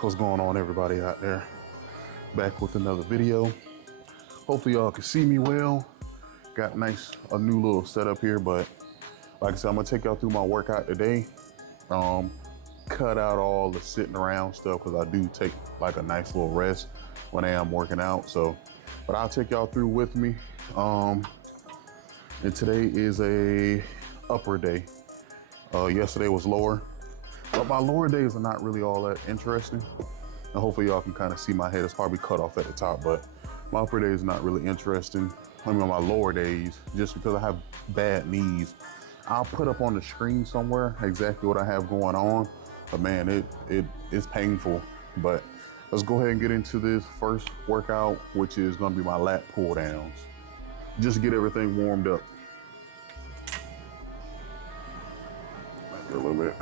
What's going on, everybody out there? Back with another video. Hopefully y'all can see me well. Got a new little setup here, but like I said, I'm gonna take y'all through my workout today. Cut out all the sitting around stuff because I do take like a nice little rest when I am working out. But I'll take y'all through with me. And today is a upper day. Yesterday was lower. But my lower days are not really all that interesting. And hopefully y'all can kind of see my head. It's probably cut off at the top, but my upper day is not really interesting. I mean, my lower days, just because I have bad knees. I'll put up on the screen somewhere exactly what I have going on. But man, it's painful. But let's go ahead and get into this first workout, which is gonna be my lat pull downs. Just to get everything warmed up. A little bit.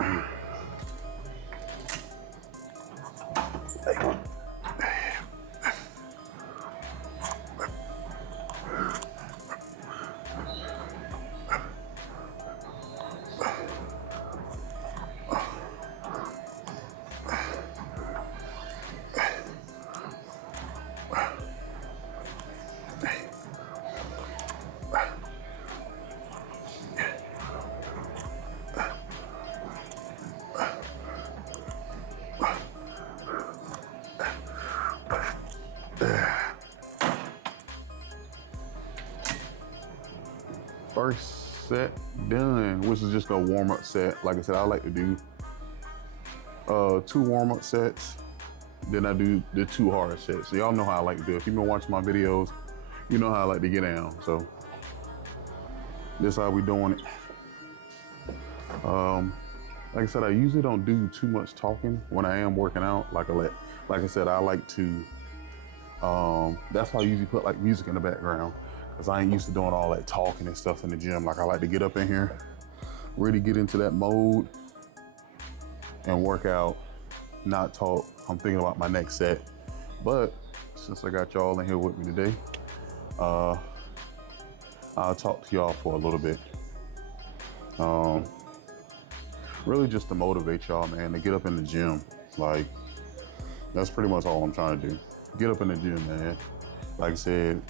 First set done, which is just a warm-up set. Like I said, I like to do 2 warm-up sets, then I do the 2 hard sets. So y'all know how I like to do it. If you've been watching my videos, you know how I like to get down. So this is how we doing it. Like I said, I usually don't do too much talking when I am working out. Like I said, I like to, that's why I usually put like music in the background. Cause I ain't used to doing all that talking and stuff in the gym. Like I like to get up in here, really get into that mode and work out, not talk. I'm thinking about my next set. But since I got y'all in here with me today, I'll talk to y'all for a little bit. Really just to motivate y'all, man, to get up in the gym. Like, that's pretty much all I'm trying to do. Get up in the gym, man. Like I said,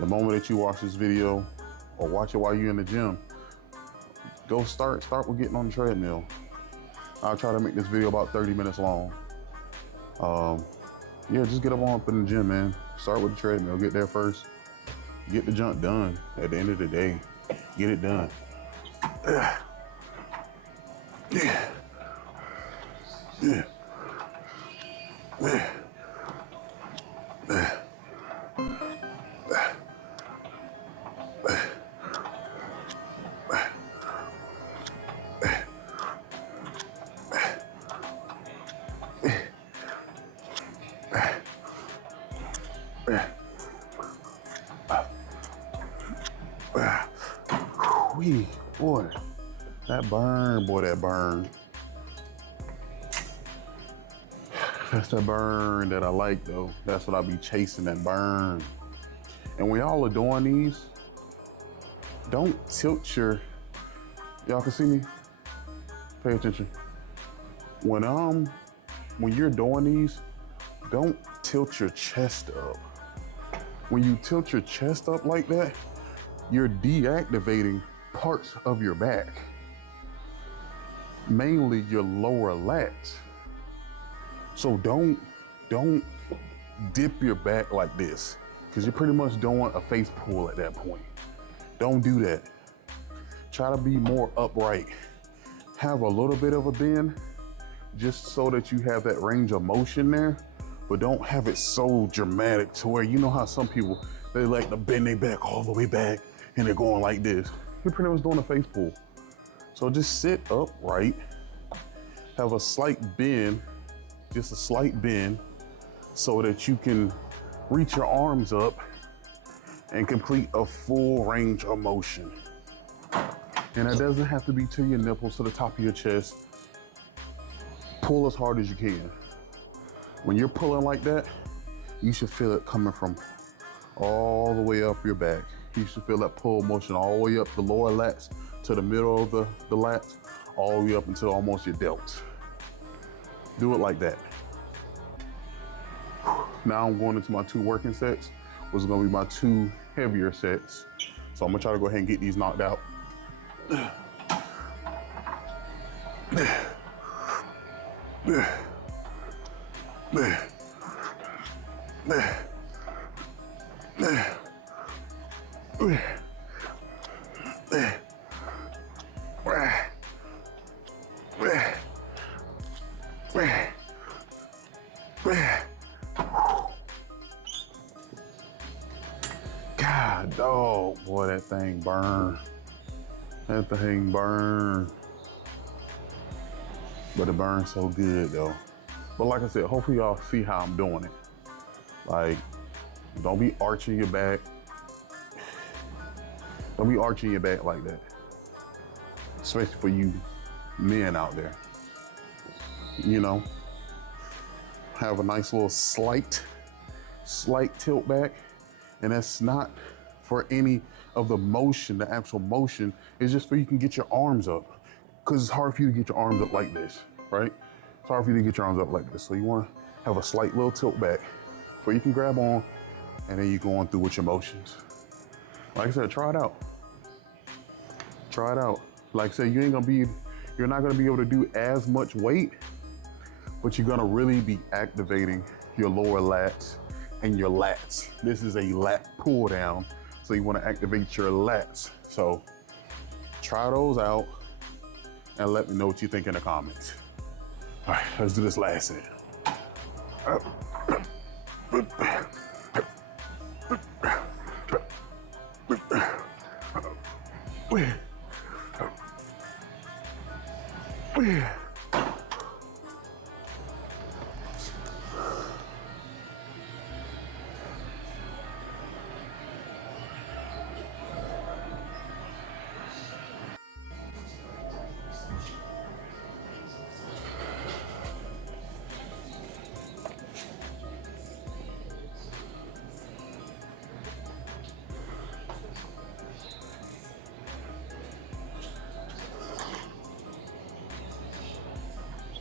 the moment that you watch this video or watch it while you're in the gym, go start with getting on the treadmill. I'll try to make this video about 30 minutes long. Yeah, just get up in the gym, man. Start with the treadmill, get there first. Get the junk done at the end of the day. Get it done. Yeah. Boy, that burn, that burn. That's that burn that I like though. That's what I be chasing, that burn. And when y'all are doing these, don't tilt y'all can see me? Pay attention. When you're doing these, don't tilt your chest up. When you tilt your chest up like that, you're deactivating parts of your back, mainly your lower lats. So don't dip your back like this, because you're pretty much doing a face pull at that point. Don't do that. Try to be more upright. Have a little bit of a bend, just so that you have that range of motion there, but don't have it so dramatic to where, you know how some people, they like to bend their back all the way back and they're going like this. You're pretty much doing a face pull. So just sit upright, have a slight bend, just a slight bend, so that you can reach your arms up and complete a full range of motion. And it doesn't have to be to your nipples, to the top of your chest. Pull as hard as you can. When you're pulling like that, you should feel it coming from all the way up your back. You should feel that pull motion all the way up the lower lats to the middle of the lats, all the way up until almost your delts. Do it like that. Now I'm going into my 2 working sets, which is gonna be my 2 heavier sets. So I'm gonna try to go ahead and get these knocked out. God, dog, boy, that thing burn. That thing burn. But it burns so good though. But like I said, hopefully y'all see how I'm doing it. Like, don't be arching your back. Don't be arching your back like that. Especially for you men out there. You know, have a nice little slight tilt back. And that's not for any of the motion, the actual motion. It's just for you can get your arms up. Because it's hard for you to get your arms up like this, right? It's hard for you to get your arms up like this. So you want to have a slight little tilt back where you can grab on and then you go on through with your motions. Like I said, try it out. Try it out. Like I said, you're not gonna be able to do as much weight, but you're gonna really be activating your lower lats and your lats. This is a lat pull down, so you want to activate your lats. So try those out and let me know what you think in the comments. All right, let's do this last set.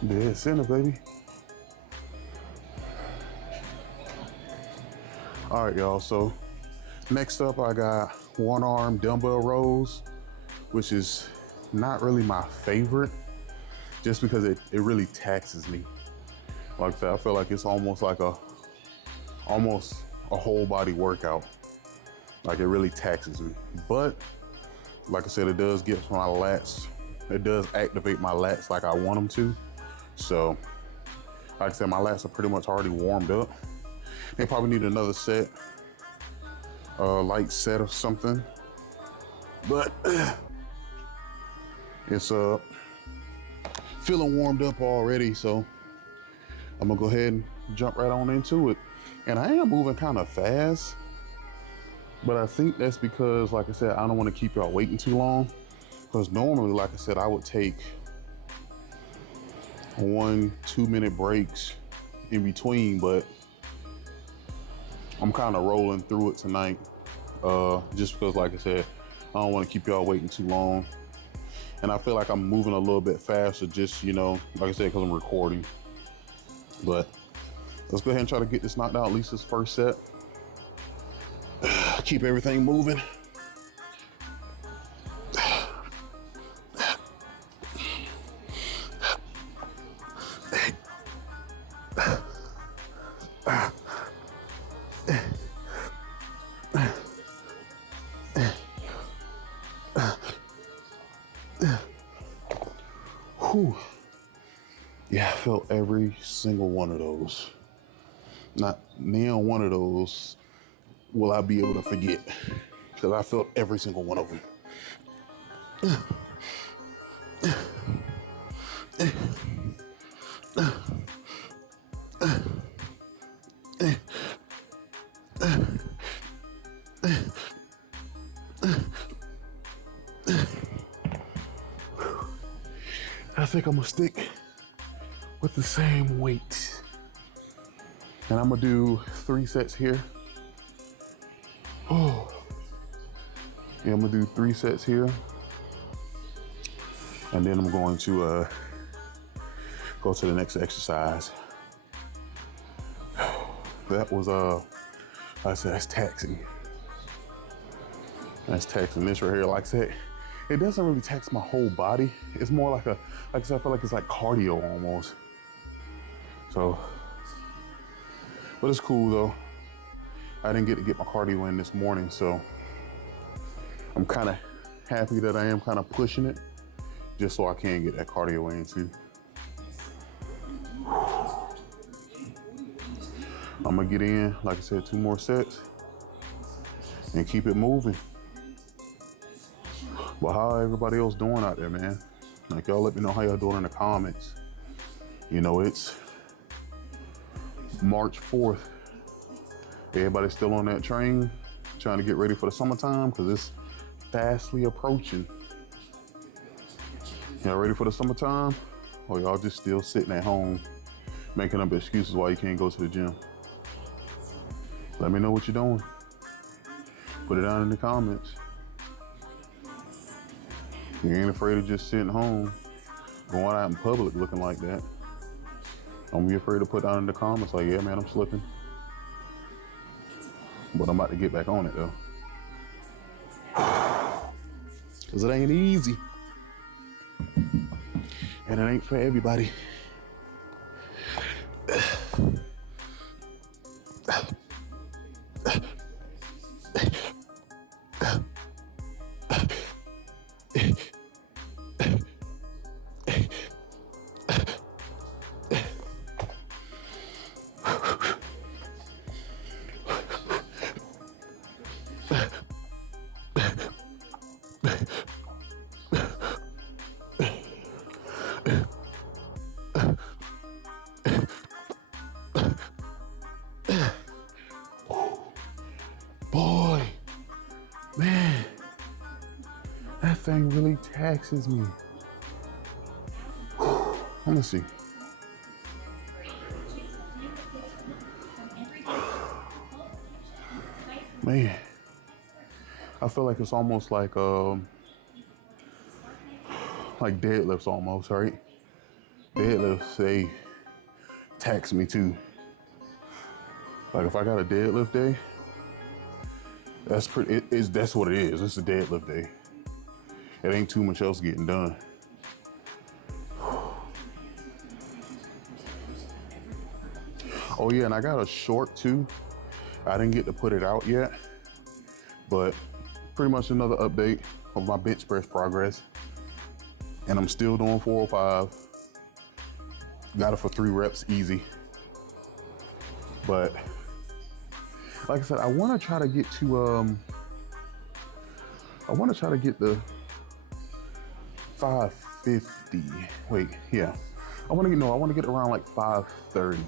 Dead center, baby. All right, y'all, so next up I got 1-arm dumbbell rows, which is not really my favorite, just because it really taxes me. Like I said, I feel like it's almost like a whole body workout. Like, it really taxes me. But like I said, it does get my lats. It does activate my lats like I want them to. So, like I said, my lats are pretty much already warmed up. They probably need another set, light set of something. But it's feeling warmed up already, so I'm gonna go ahead and jump right on into it. And I am moving kind of fast, but I think that's because, like I said, I don't want to keep y'all waiting too long. Because normally, like I said, I would take 1-2 minute breaks in between, but I'm kind of rolling through it tonight, just because, like I said, I don't want to keep y'all waiting too long. And I feel like I'm moving a little bit faster, just, you know, like I said, because I'm recording. But let's go ahead and try to get this knocked out, at least this first set. Keep everything moving. Whew. Yeah, I felt every single one of those. Not near one of those will I be able to forget, because I felt every single one of them. I think I'm gonna stick with the same weight. And I'm gonna do 3 sets here. Oh, yeah, I'm gonna do 3 sets here. And then I'm going to go to the next exercise. that was, like I said, that's taxing. That's taxing. This right here, like I said, it doesn't really tax my whole body. It's more like like I said, I feel like it's like cardio almost. So, but it's cool though. I didn't get my cardio in this morning, so I'm kind of happy that I am kind of pushing it just so I can get that cardio in too. I'm gonna get in, like I said, 2 more sets and keep it moving. But how everybody else doing out there, man? Like, y'all let me know how y'all doing in the comments. You know, it's March 4th. Everybody still on that train, trying to get ready for the summertime because it's fastly approaching. Y'all ready for the summertime? Or y'all just still sitting at home making up excuses why you can't go to the gym? Let me know what you're doing. Put it down in the comments. You ain't afraid of just sitting home, going out in public looking like that. Don't be afraid to put down in the comments like, yeah, man, I'm slipping. But I'm about to get back on it though. Cause it ain't easy. And it ain't for everybody. Boy, man, that thing really taxes me. Let me see. Man, I feel like it's almost like deadlifts almost, right? Deadlifts, they tax me too. Like if I got a deadlift day, that's what it is. It's a deadlift day. It ain't too much else getting done. Oh yeah, and I got a short too. I didn't get to put it out yet, but pretty much another update of my bench press progress. And I'm still doing 405. Got it for 3 reps, easy. But like I said, I want to try to get to I want to try to get the 550. Wait, yeah. I want to get around like 530.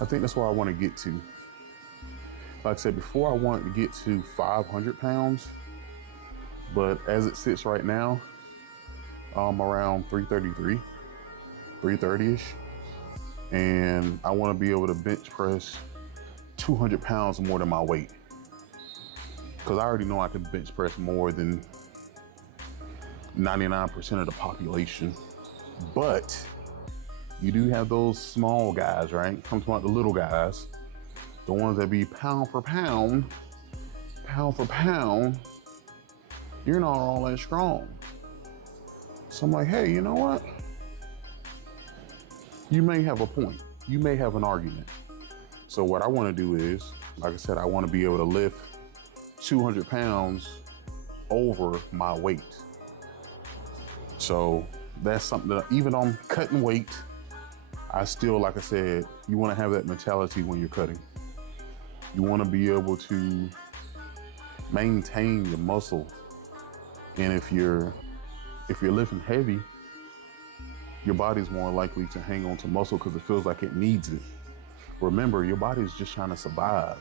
I think that's where I want to get to. Like I said before, I want to get to 500 pounds, but as it sits right now, I'm around 333, 330-ish. And I want to be able to bench press 200 pounds more than my weight. Because I already know I can bench press more than 99% of the population. But you do have those small guys, right? I'm talking about the little guys. The ones that be pound for pound, you're not all that strong. So I'm like, hey, you know what? You may have a point. You may have an argument. So what I want to do is, like I said, I want to be able to lift 200 pounds over my weight. So that's something that even though I'm cutting weight, I still, like I said, you want to have that mentality when you're cutting. You want to be able to maintain your muscle. And if you're lifting heavy, your body's more likely to hang on to muscle because it feels like it needs it. Remember, your body's just trying to survive.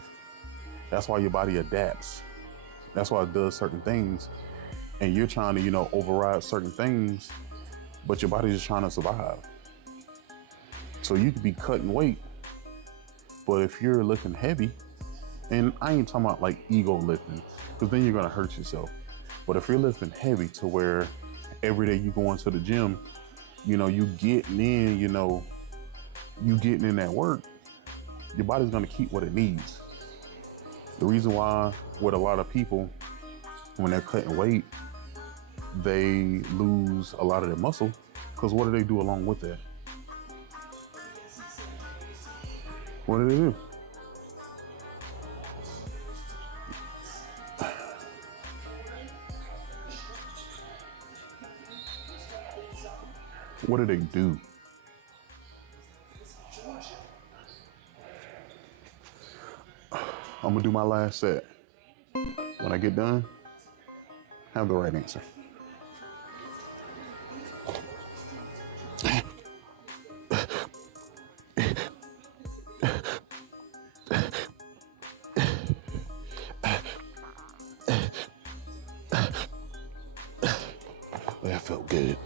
That's why your body adapts. That's why it does certain things. And you're trying to, override certain things, but your body's just trying to survive. So you could be cutting weight, but if you're lifting heavy, and I ain't talking about like ego lifting, because then you're gonna hurt yourself. But if you're lifting heavy to where every day you go into the gym, you getting in, you getting in that work, your body's gonna keep what it needs. The reason why with a lot of people, when they're cutting weight, they lose a lot of their muscle, because what do they do along with that? What do they do? What do they do? I'm gonna do my last set. When I get done, have the right answer. That felt good.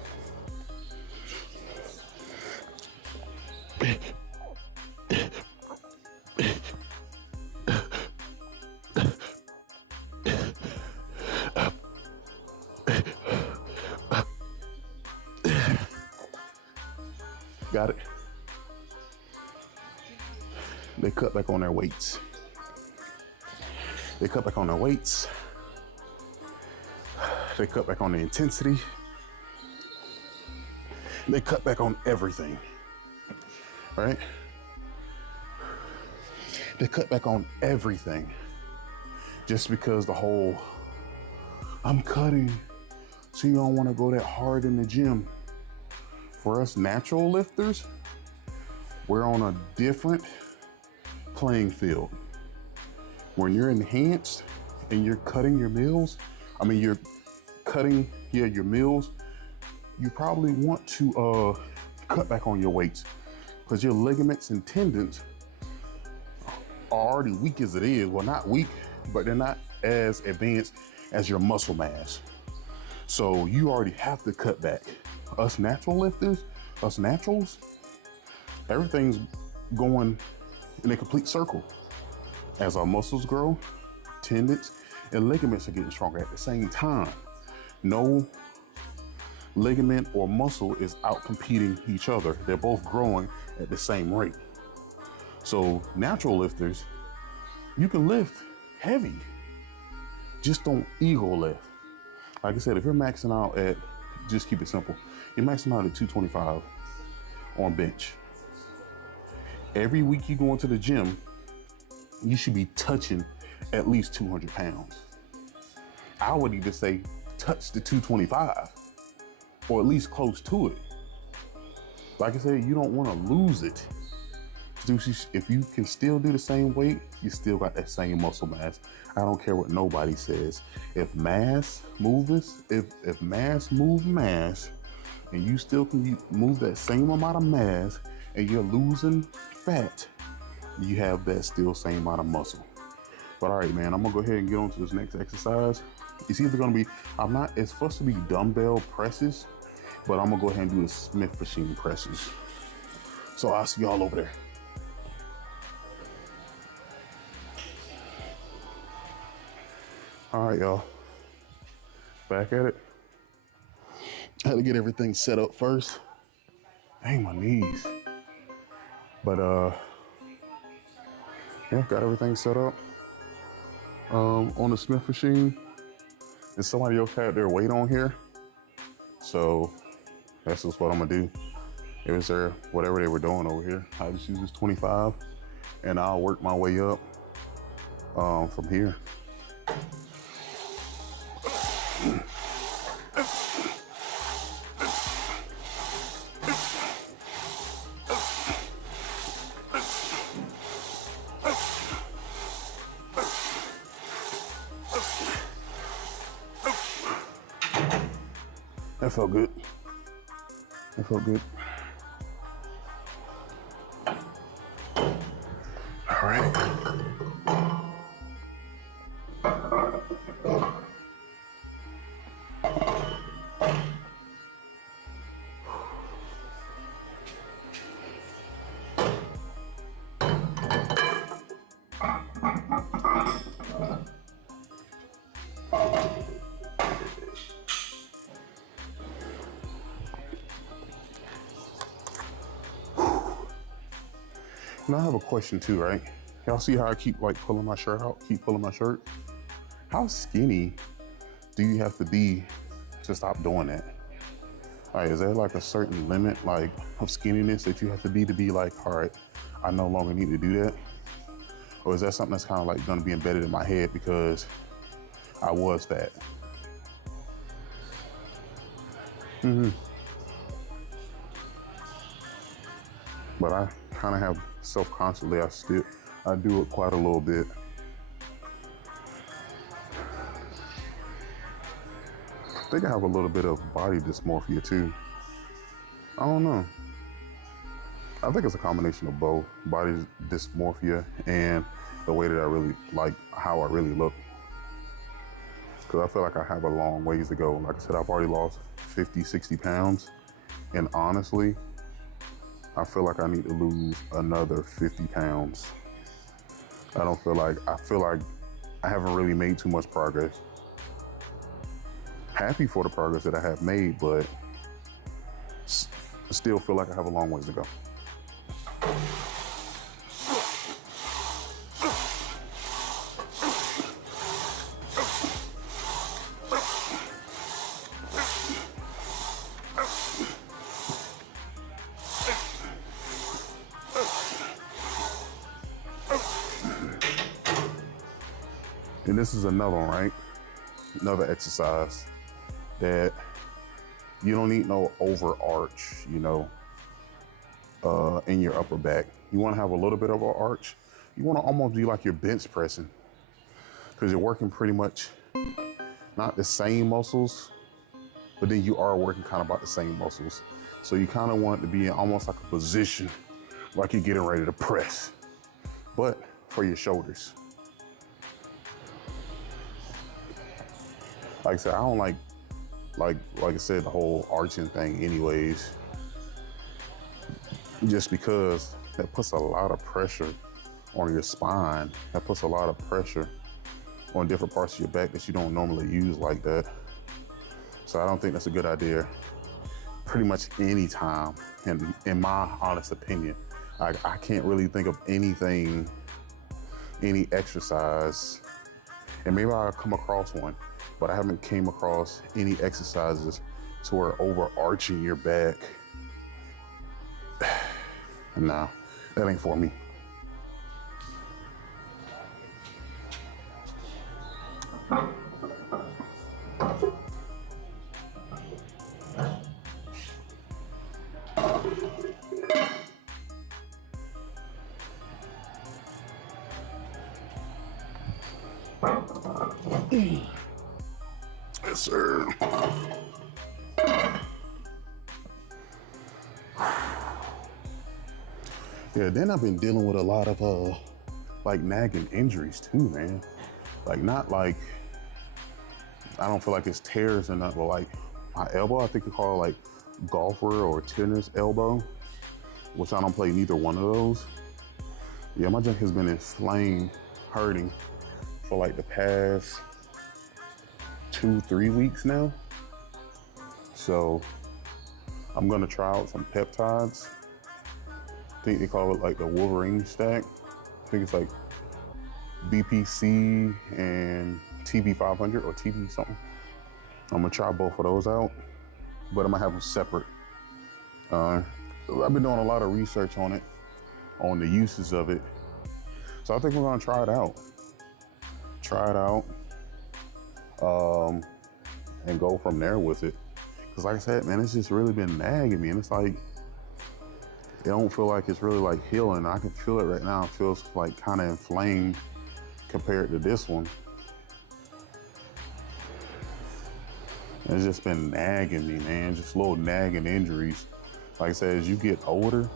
Got it. They cut back on their weights. They cut back on their weights. They cut back on the intensity. They cut back on everything, right? They cut back on everything just because the whole, I'm cutting so you don't want to go that hard in the gym. For us natural lifters, we're on a different playing field. When you're enhanced and you're cutting your meals, you're cutting, your meals, you probably want to cut back on your weights, because your ligaments and tendons are already weak as it is. Well, not weak, but they're not as advanced as your muscle mass. So you already have to cut back. Us natural lifters, us naturals, everything's going in a complete circle. As our muscles grow, tendons and ligaments are getting stronger at the same time. No ligament or muscle is out competing each other. They're both growing at the same rate. So natural lifters, you can lift heavy, just don't ego lift. Like I said, if you're maxing out at, just keep it simple, you're maxing out at 225 on bench. Every week you go into the gym, you should be touching at least 200 pounds. I would even say touch the 225, or at least close to it. Like I said, you don't want to lose it. If you can still do the same weight, you still got that same muscle mass. I don't care what nobody says. If mass moves mass, and you still can move that same amount of mass, and you're losing fat, you have that still same amount of muscle. But all right, man, I'm gonna go ahead and get on to this next exercise. It's either gonna be, it's supposed to be dumbbell presses, but I'm gonna go ahead and do the Smith machine presses. So I'll see y'all over there. All right, y'all, back at it. I had to get everything set up first. Dang, my knees. But yeah, got everything set up on the Smith machine. And somebody else had their weight on here, so that's just what I'm gonna do. It was their, whatever they were doing over here. I just use this 25, and I'll work my way up from here. That felt good. That felt good. All right. Now I have a question too, right? Y'all see how I keep like pulling my shirt out, keep pulling my shirt? How skinny do you have to be to stop doing that? Like, is there like a certain limit like of skinniness that you have to be like, all right, I no longer need to do that? Or is that something that's kind of like gonna be embedded in my head because I was fat? But I kind of have self-consciously, I do it quite a little bit. I think I have a little bit of body dysmorphia too. I don't know. I think it's a combination of both body dysmorphia and the way that I really like how I really look. Because I feel like I have a long ways to go. Like I said, I've already lost 50, 60 pounds. And honestly, I feel like I need to lose another 50 pounds. I feel like I haven't really made too much progress. Happy for the progress that I have made, but still feel like I have a long ways to go. And this is another one, right? Another exercise that you don't need no overarch, in your upper back. You want to have a little bit of an arch. You want to almost be like you're bench pressing because you're working pretty much not the same muscles, but then you are working kind of about the same muscles. So you kind of want it to be in almost like a position like you're getting ready to press, but for your shoulders. Like I said, I don't like I said, the whole arching thing anyways, just because that puts a lot of pressure on your spine. That puts a lot of pressure on different parts of your back that you don't normally use like that. So I don't think that's a good idea pretty much any time, in my honest opinion. I can't really think of anything, any exercise, and maybe I'll come across one, but I haven't came across any exercises to where overarching your back. Nah, that ain't for me. Yes, sir. Yeah, then I've been dealing with a lot of like nagging injuries too, man. Like not like, I don't feel like it's tears or nothing, but like my elbow, I think you call it like golfer or tennis elbow, which I don't play neither one of those. Yeah, my junk has been inflamed, hurting for like the past 2-3 weeks now. So I'm gonna try out some peptides. I think they call it like the Wolverine stack. I think it's like BPC and TB500 or TB something. I'm gonna try both of those out, but I'm gonna have them separate. I've been doing a lot of research on it, on the uses of it. So I think we're gonna try it out. And go from there with it. Cause like I said, man, it's just really been nagging me, and it's like, it don't feel like it's really like healing. I can feel it right now. It feels like kind of inflamed compared to this one. And it's just been nagging me, man. Just little nagging injuries. Like I said, as you get older,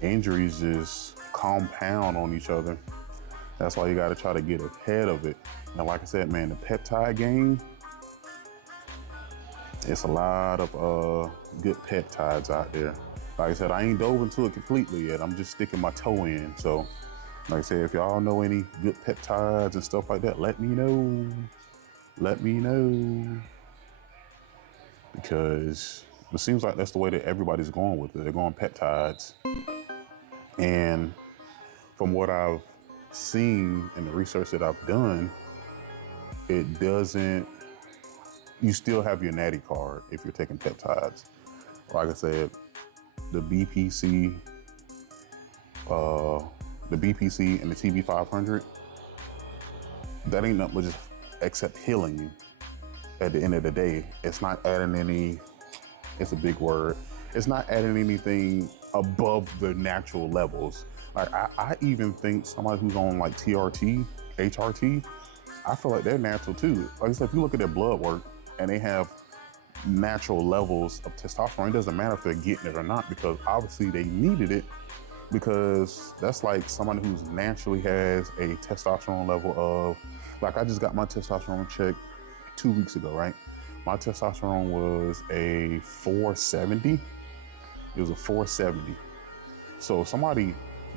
injuries just compound on each other. That's why you gotta try to get ahead of it. And like I said, man, the peptide game, it's a lot of good peptides out there. Like I said, I ain't dove into it completely yet. I'm just sticking my toe in. So, like I said, if y'all know any good peptides and stuff like that, let me know. Let me know. Because it seems like that's the way that everybody's going with it. They're going peptides. And from what I've seen and the research that I've done, it doesn't, you still have your natty card if you're taking peptides. Like I said, the BPC, and the TB500, that ain't nothing but just except healing you. At the end of the day, it's not adding any, it's a big word, it's not adding anything above the natural levels. Like I even think somebody who's on like TRT, HRT, I feel like they're natural too. Like I said, if you look at their blood work and they have natural levels of testosterone, it doesn't matter if they're getting it or not, because obviously they needed it, because that's like somebody who's naturally has a testosterone level of, like I just got my testosterone checked 2 weeks ago, right? My testosterone was a 470. It was a 470. So somebody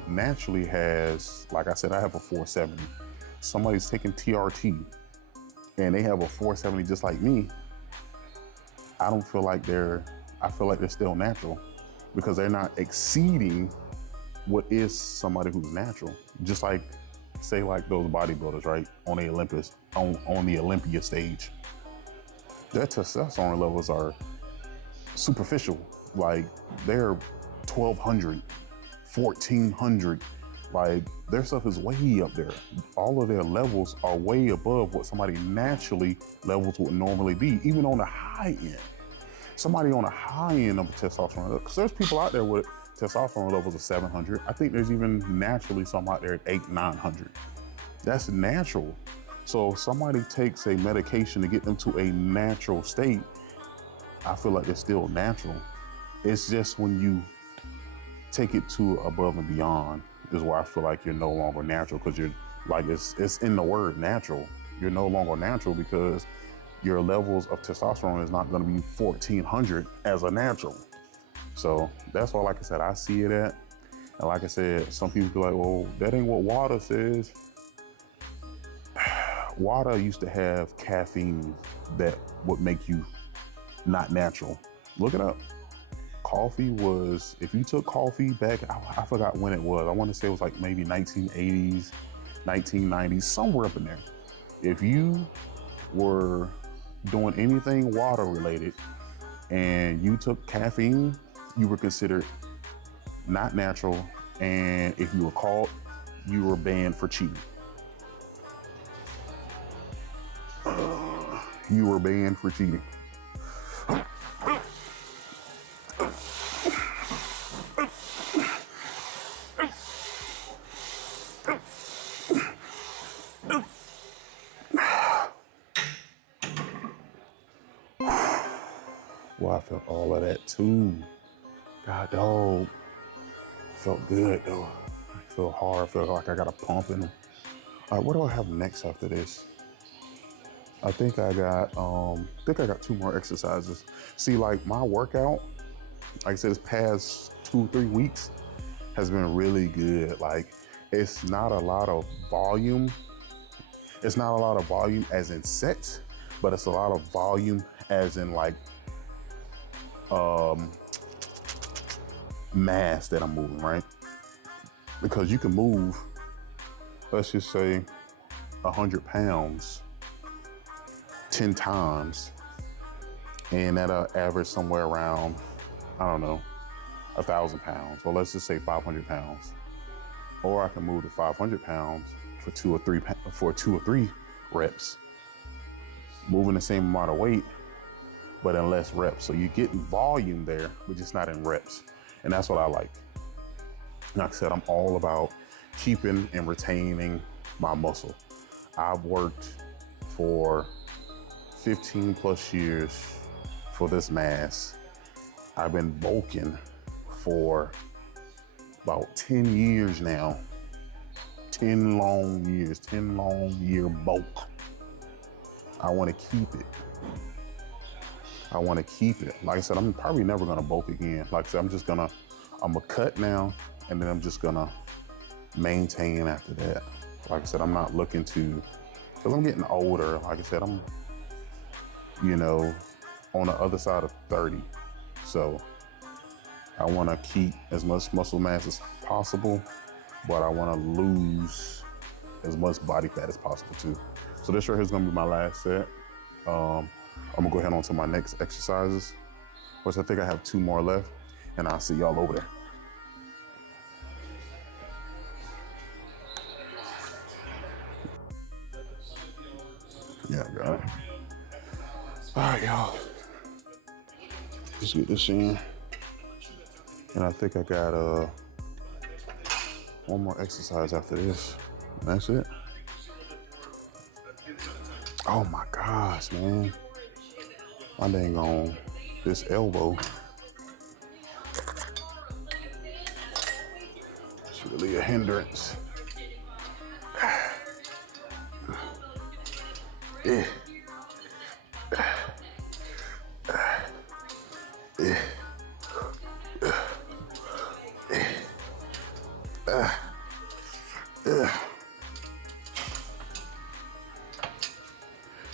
naturally has, like I said, I have a 470. Somebody's taking TRT and they have a 470 just like me. I don't feel like I feel like they're still natural, because they're not exceeding what is somebody who's natural. Just like, say like those bodybuilders, right? On the Olympus, on the Olympia stage. Their testosterone levels are superficial. Like they're 1,200, 1,400. Like their stuff is way up there. All of their levels are way above what somebody naturally levels would normally be, even on the high end. Somebody on the high end of the testosterone, because there's people out there with testosterone levels of 700. I think there's even naturally some out there at 800, 900. That's natural. So if somebody takes a medication to get them to a natural state, I feel like they're still natural. It's just when you take it to above and beyond is where I feel like you're no longer natural, because you're like, it's in the word natural. You're no longer natural because your levels of testosterone is not going to be 1,400 as a natural. So that's why, like I said, I see it at. And like I said, some people be like, well, that ain't what water says. Water used to have caffeine that would make you not natural. Look it up. Coffee was, if you took coffee back, I forgot when it was. I want to say it was like maybe 1980s, 1990s, somewhere up in there. If you were doing anything water related and you took caffeine, you were considered not natural. And if you were caught, you were banned for cheating. You were banned for cheating. Well, I felt all of that too. God, dog. Felt good though. I feel hard. I feel like I got a pump in them. All right, what do I have next after this? I think I got 2 more exercises. See, like my workout, like I said, this past 2-3 weeks has been really good. Like it's not a lot of volume. It's not a lot of volume as in sets, but it's a lot of volume as in like mass that I'm moving, right? Because you can move, let's just say 100 pounds 10 times, and that'll average somewhere around, I don't know, 1,000 pounds, or let's just say 500 pounds. Or I can move to 500 pounds for 2 or 3 reps, moving the same amount of weight, but in less reps. So you're getting volume there, but just not in reps. And that's what I like. Like I said, I'm all about keeping and retaining my muscle. I've worked for 15 plus years for this mass. I've been bulking for about 10 years now. 10 long years, 10 long year bulk. I want to keep it. I want to keep it. Like I said, I'm probably never gonna bulk again. Like I said, I'm gonna cut now, and then I'm just gonna maintain after that. Like I said, I'm not looking to, because I'm getting older. Like I said, I'm, on the other side of 30. So I want to keep as much muscle mass as possible, but I want to lose as much body fat as possible too. So this right here is gonna be my last set. I'm gonna go ahead on to my next exercises, which I think I have 2 more left, and I'll see y'all over there. Yeah, got it. All right, y'all. Let's get this in. And I think I got 1 more exercise after this. That's it. Oh my gosh, man. My dang on this elbow. It's really a hindrance.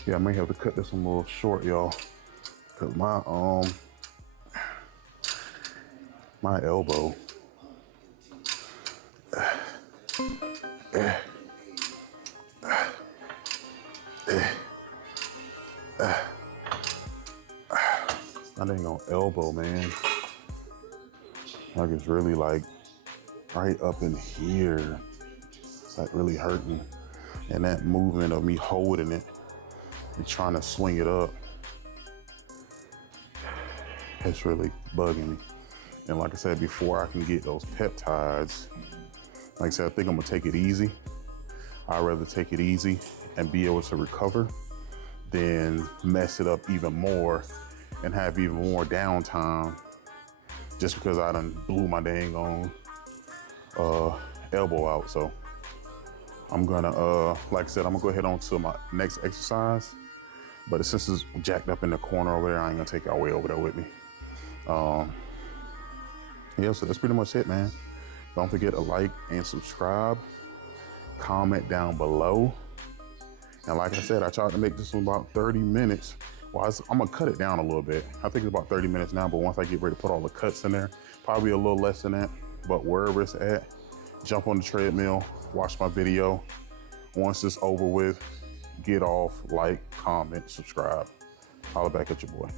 Yeah, I may have to cut this one a little short, y'all, cause my elbow. My dang on elbow, man. Like it's really like right up in here. It's like really hurting. And that movement of me holding it and trying to swing it up, it's really bugging me. And like I said before, I can get those peptides. Like I said, I think I'm gonna take it easy. I'd rather take it easy and be able to recover than mess it up even more and have even more downtime just because I done blew my dang on elbow out. So I'm gonna, like I said, I'm gonna go ahead on to my next exercise. But since it's jacked up in the corner over there, I ain't gonna take y'all way over there with me. Yeah, so that's pretty much it, man. Don't forget to like and subscribe. Comment down below. And like I said, I tried to make this one about 30 minutes. Well, I'm gonna cut it down a little bit. I think it's about 30 minutes now, but once I get ready to put all the cuts in there, probably a little less than that. But wherever it's at, jump on the treadmill, watch my video. Once it's over with, get off, like, comment, subscribe. Holla back at your boy.